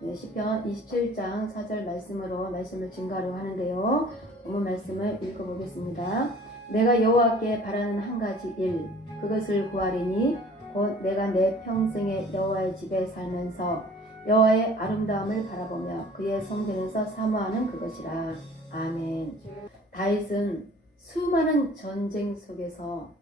네, 시편 27장 4절 말씀으로 말씀을 증거하려고 하는데요. 본문 말씀을 읽어보겠습니다. 내가 여호와께 바라는 한 가지 일, 그것을 구하리니 곧 내가 내 평생에 여호와의 집에 살면서 여호와의 아름다움을 바라보며 그의 성전에서 사모하는 그것이라. 아멘. 다윗은 수많은 전쟁 속에서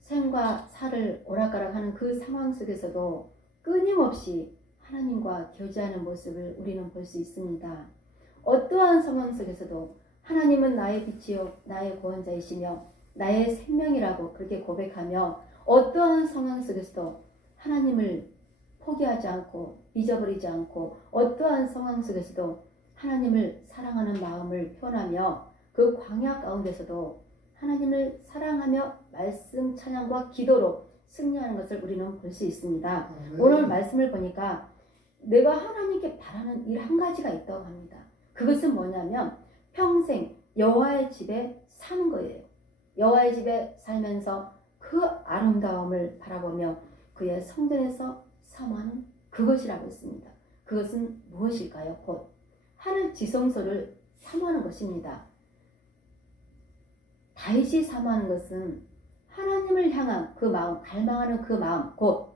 생과 사를 오락가락하는 그 상황 속에서도 끊임없이 하나님과 교제하는 모습을 우리는 볼 수 있습니다. 어떠한 상황 속에서도 하나님은 나의 빛이요 나의 구원자이시며 나의 생명이라고 그렇게 고백하며 어떠한 상황 속에서도 하나님을 포기하지 않고 잊어버리지 않고 어떠한 상황 속에서도 하나님을 사랑하는 마음을 표현하며 그 광야 가운데서도 하나님을 사랑하며 말씀 찬양과 기도로 승리하는 것을 우리는 볼 수 있습니다. 오늘 말씀을 보니까 내가 하나님께 바라는 일 한 가지가 있다고 합니다. 그것은 뭐냐면 평생 여호와의 집에 사는 거예요. 여호와의 집에 살면서 그 아름다움을 바라보며 그의 성전에서 사모하는 그것이라고 했습니다. 그것은 무엇일까요? 곧 하늘 지성소를 사모하는 것입니다. 다윗이 사모하는 것은 하나님을 향한 그 마음, 갈망하는 그 마음, 곧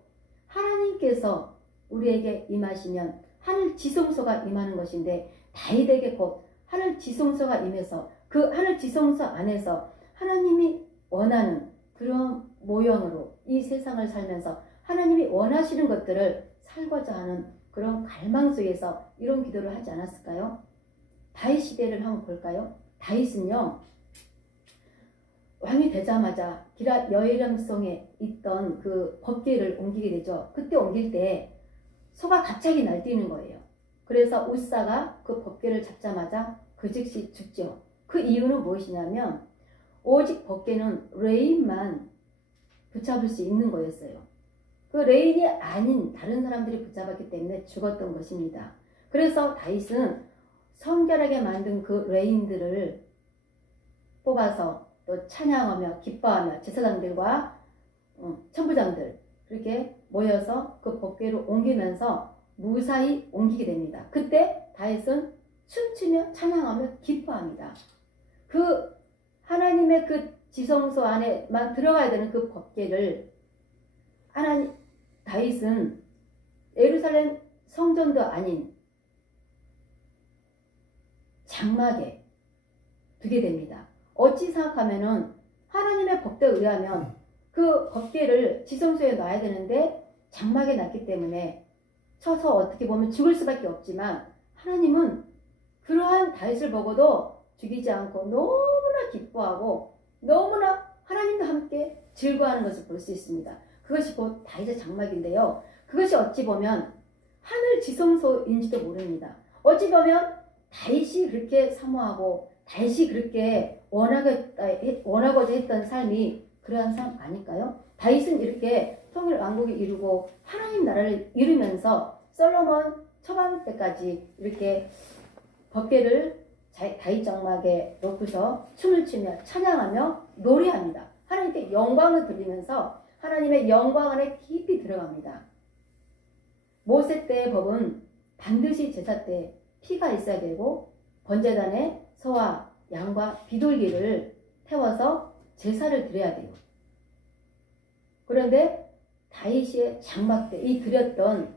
하나님께서 우리에게 임하시면 하늘 지성소가 임하는 것인데 다윗에게 곧 하늘 지성소가 임해서 그 하늘 지성소 안에서 하나님이 원하는 그런 모형으로 이 세상을 살면서 하나님이 원하시는 것들을 살고자 하는 그런 갈망 속에서 이런 기도를 하지 않았을까요? 다윗 시대를 한번 볼까요? 다윗은요 왕이 되자마자 기럇 여리람성에 있던 그 법궤를 옮기게 되죠. 그때 옮길 때 소가 갑자기 날뛰는 거예요. 그래서 웃사가 그 법궤를 잡자마자 그 즉시 죽죠. 그 이유는 무엇이냐면 오직 법궤는 레인만 붙잡을 수 있는 거였어요. 그 레인이 아닌 다른 사람들이 붙잡았기 때문에 죽었던 것입니다. 그래서 다윗은 성결하게 만든 그 레인들을 뽑아서 또 찬양하며 기뻐하며 제사장들과 천부장들 그렇게 모여서 그 법궤를 옮기면서 무사히 옮기게 됩니다. 그때 다윗은 춤추며 찬양하며 기뻐합니다. 그 하나님의 그 지성소 안에만 들어가야 되는 그 법궤를 다윗은 예루살렘 성전도 아닌 장막에 두게 됩니다. 어찌 생각하면은 하나님의 법도에 의하면 그 법궤를 지성소에 놔야 되는데 장막에 놨기 때문에 쳐서 어떻게 보면 죽을 수밖에 없지만 하나님은 그러한 다윗을 보고도 죽이지 않고 너무나 기뻐하고 너무나 하나님과 함께 즐거워하는 것을 볼 수 있습니다. 그것이 곧 다윗의 장막인데요. 그것이 어찌 보면 하늘 지성소인지도 모릅니다. 어찌 보면 다윗이 그렇게 사모하고 다윗이 그렇게 원하고자 했던 삶이 그러한 삶 아닐까요? 다윗은 이렇게 통일 왕국을 이루고 하나님 나라를 이루면서 솔로몬 초반 때까지 이렇게 법궤를 다윗 장막에 놓고서 춤을 추며 찬양하며 노래합니다. 하나님께 영광을 돌리면서 하나님의 영광 안에 깊이 들어갑니다. 모세 때의 법은 반드시 제사 때 피가 있어야 되고 번제단에 소와 양과 비둘기를 태워서 제사를 드려야 돼요. 그런데 다윗의 장막 때 이 드렸던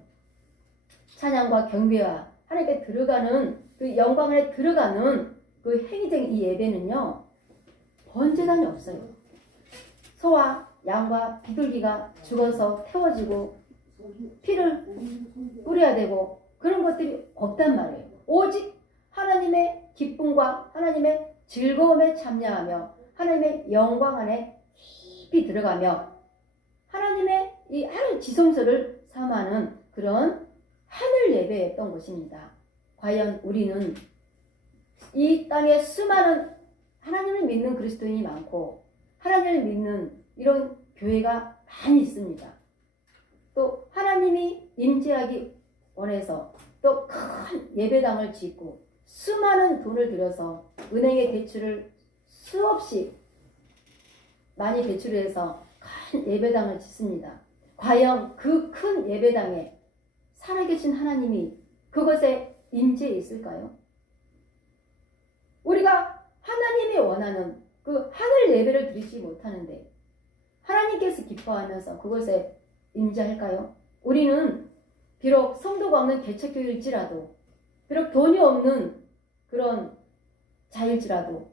찬양과 경배와 하나님께 들어가는 그 영광 안에 들어가는 그 행위적인 이 예배는요 번제단이 없어요. 소와 양과 비둘기가 죽어서 태워지고 피를 뿌려야 되고 그런 것들이 없단 말이에요. 오직 하나님의 기쁨과 하나님의 즐거움에 참여하며 하나님의 영광 안에 깊이 들어가며 하나님의 이 하늘 지성소를 삼하는 그런 하늘 예배였던 것입니다. 과연 우리는 이 땅에 수많은 하나님을 믿는 그리스도인이 많고 하나님을 믿는 이런 교회가 많이 있습니다. 또 하나님이 임재하기 원해서 또 큰 예배당을 짓고 수많은 돈을 들여서 은행에 대출을 수없이 많이 대출해서 큰 예배당을 짓습니다. 과연 그 큰 예배당에 살아계신 하나님이 그것에 임재해 있을까요? 우리가 하나님이 원하는 그 하늘 예배를 드리지 못하는데 하나님께서 기뻐하면서 그것에 임재할까요? 우리는 비록 성도가 없는 개척교일지라도, 비록 돈이 없는 그런 자일지라도,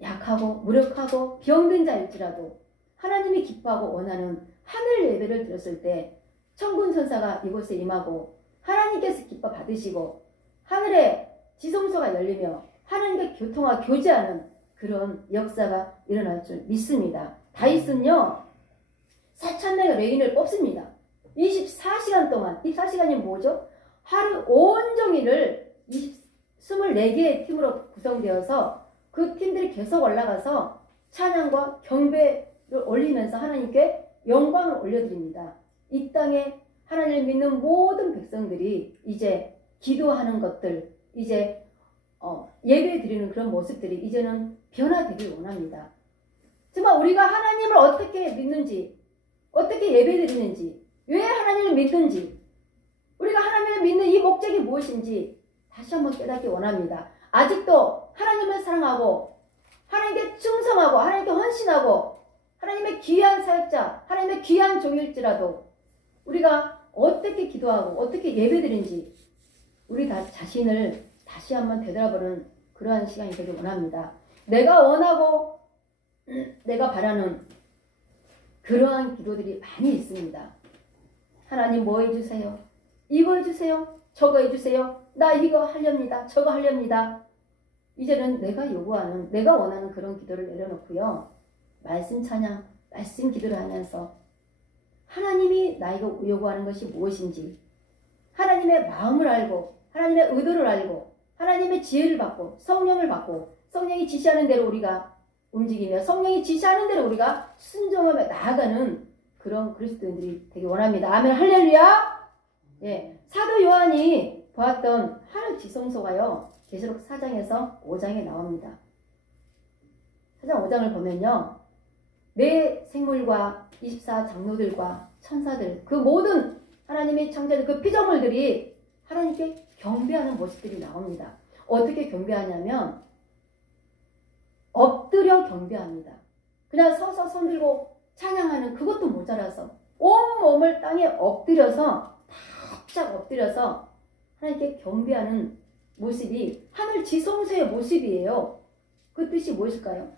약하고 무력하고 병든 자일지라도 하나님이 기뻐하고 원하는 하늘 예배를 드렸을 때 천군 천사가 이곳에 임하고 하나님께서 기뻐 받으시고 하늘에 지성소가 열리며 하나님과 교통하고 교제하는 그런 역사가 일어날 줄 믿습니다. 다윗은요 4,000명의 레인을 뽑습니다. 24시간 동안, 24시간이 뭐죠? 하루 온종일을 24개의 팀으로 구성되어서 그 팀들이 계속 올라가서 찬양과 경배를 올리면서 하나님께 영광을 올려드립니다. 이 땅에 하나님을 믿는 모든 백성들이 이제 기도하는 것들, 이제 예배 드리는 그런 모습들이 이제는 변화되길 원합니다. 정말 우리가 하나님을 어떻게 믿는지, 어떻게 예배 드리는지, 왜 하나님을 믿는지, 우리가 하나님을 믿는 이 목적이 무엇인지 다시 한번 깨닫기 원합니다. 아직도 하나님을 사랑하고 하나님께 충성하고 하나님께 헌신하고 하나님의 귀한 사역자, 하나님의 귀한 종일지라도 우리가 어떻게 기도하고 어떻게 예배드린지 우리 자신을 다시 한번 되돌아보는 그러한 시간이 되길 원합니다. 내가 원하고 내가 바라는 그러한 기도들이 많이 있습니다. 하나님 뭐 해주세요? 이거 해주세요? 저거 해주세요? 나 이거 하렵니다. 저거 하렵니다. 이제는 내가 요구하는, 내가 원하는 그런 기도를 내려놓고요. 말씀 찬양, 말씀 기도를 하면서 하나님이 나에게 요구하는 것이 무엇인지, 하나님의 마음을 알고, 하나님의 의도를 알고, 하나님의 지혜를 받고, 성령을 받고, 성령이 지시하는 대로 우리가 움직이며, 성령이 지시하는 대로 우리가 순종하며 나아가는 그런 그리스도인들이 되기 원합니다. 아멘, 할렐루야! 예, 사도 요한이 보았던 하늘 지성소가요, 계시록 4장에서 5장에 나옵니다. 4장 5장을 보면요, 네 생물과 24장로들과 천사들, 그 모든 하나님의 창조된 그 피조물들이 하나님께 경배하는 모습들이 나옵니다. 어떻게 경배하냐면 엎드려 경배합니다. 그냥 서서 손 들고 찬양하는 그것도 모자라서 온몸을 땅에 엎드려서 바짝 엎드려서 하나님께 경배하는 모습이 하늘 지성소의 모습이에요. 그 뜻이 무엇일까요?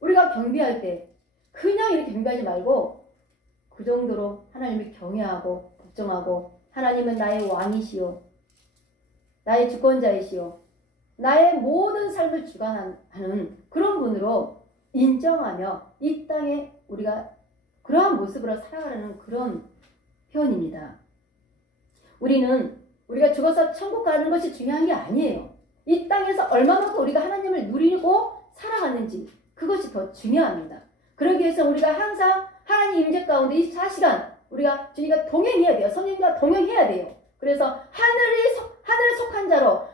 우리가 경배할 때 그냥 이렇게 경배하지 말고 그 정도로 하나님을 경외하고 복종하고 하나님은 나의 왕이시오, 나의 주권자이시오, 나의 모든 삶을 주관하는 그런 분으로 인정하며 이 땅에 우리가 그러한 모습으로 살아가는 그런 표현입니다. 우리가 죽어서 천국 가는 것이 중요한 게 아니에요. 이 땅에서 얼마만큼 우리가 하나님을 누리고 살아가는지 그것이 더 중요합니다. 그러기 위해서 우리가 항상 하나님 임재 가운데 24시간 우리가 주님과 동행해야 돼요. 성령과 동행해야 돼요. 그래서 하늘에 속한 자로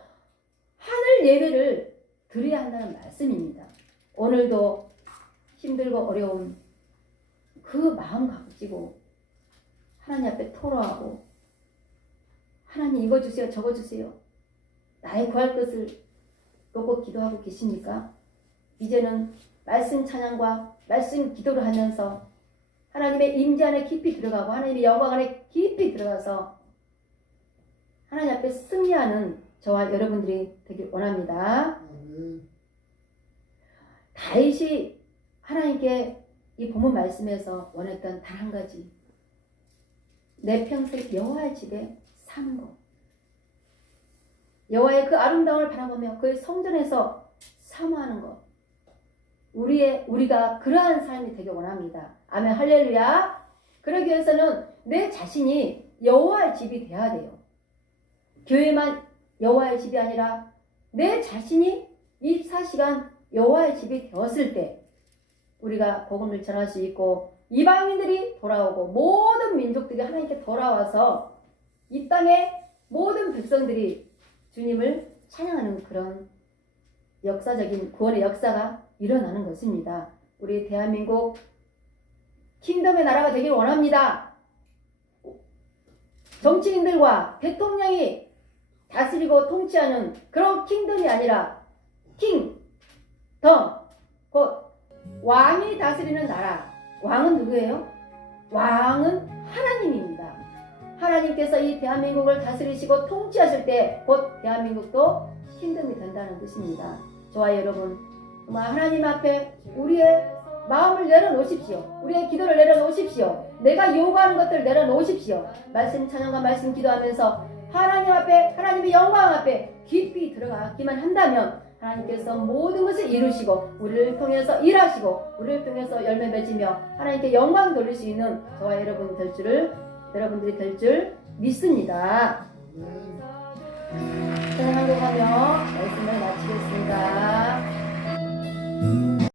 하늘 예배를 드려야 한다는 말씀입니다. 오늘도 힘들고 어려운 그 마음 가지고 하나님 앞에 토로하고 하나님 이거 주세요, 저거 주세요. 나의 구할 것을 놓고 기도하고 계십니까? 이제는 말씀 찬양과 말씀 기도를 하면서 하나님의 임재 안에 깊이 들어가고 하나님의 영광 안에 깊이 들어가서 하나님 앞에 승리하는 저와 여러분들이 되길 원합니다. 다윗이 하나님께 이 본문 말씀에서 원했던 단 한 가지, 내 평생 여호와의 집에 사는 것, 여호와의 그 아름다움을 바라보며 그의 성전에서 사모하는 것, 우리가 그러한 삶이 되길 원합니다. 아멘, 할렐루야. 그러기 위해서는 내 자신이 여호와의 집이 돼야 돼요. 교회만 여호와의 집이 아니라 내 자신이 24시간 여호와의 집이 되었을 때 우리가 복음을 전할 수 있고 이방인들이 돌아오고 모든 민족들이 하나님께 돌아와서 이 땅의 모든 백성들이 주님을 찬양하는 그런 역사적인 구원의 역사가 일어나는 것입니다. 우리 대한민국 킹덤의 나라가 되길 원합니다. 정치인들과 대통령이 다스리고 통치하는 그런 킹덤이 아니라 킹덤, 곧 왕이 다스리는 나라. 왕은 누구예요? 왕은 하나님입니다. 하나님께서 이 대한민국을 다스리시고 통치하실 때 곧 대한민국도 킹덤이 된다는 뜻입니다. 저와 여러분, 정말 하나님 앞에 우리의 마음을 내려놓으십시오. 우리의 기도를 내려놓으십시오. 내가 요구하는 것들 내려놓으십시오. 말씀 찬양과 말씀 기도하면서 하나님 앞에, 하나님의 영광 앞에 깊이 들어가기만 한다면 하나님께서 모든 것을 이루시고 우리를 통해서 일하시고 우리를 통해서 열매 맺으며 하나님께 영광 돌릴 수 있는 저와 여러분들이 될 줄 믿습니다. 찬양하고 가며 말씀을 마치겠습니다.